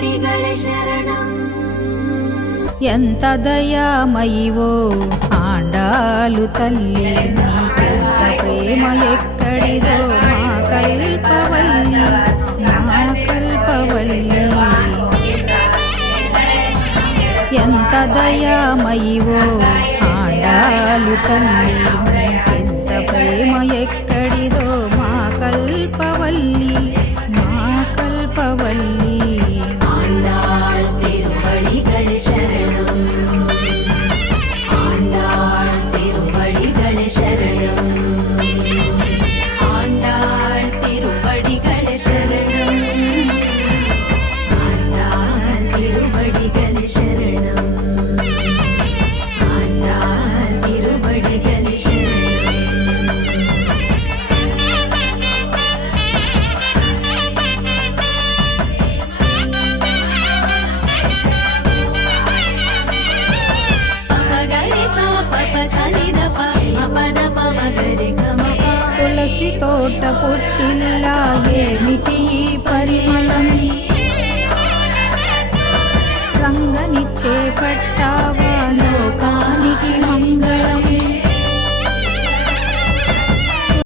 తిరువడిగళే శరణం. ఎంత దయామయివో ఆండాలు తల్లి, నీకెంత ప్రేమ ఎక్కడిదో మా కల్పవల్లి, మా కల్పవల్లి. ఎంత దయామయివో ఆండాలు తల్లి, నీకెంత ప్రేమ ఎక్కడిదో మా కల్పవల్లి, మా కల్పవల్లి. ఆండాళ్ తిరువడిగళే శరణం. ఆండాళ్ తిరువడిగళే శరణం. ఆండాళ్ తిరువడిగళే శరణం. ఆండాళ్ తిరువడిగళే శరణం. ఆండాళ్ తిరువడిగళే శరణం. తులసి తోట పుట్టిల్లా ఏమిటి పరిమళం, రంగనిచ్చే పట్టావా లోకానికి మంగళం.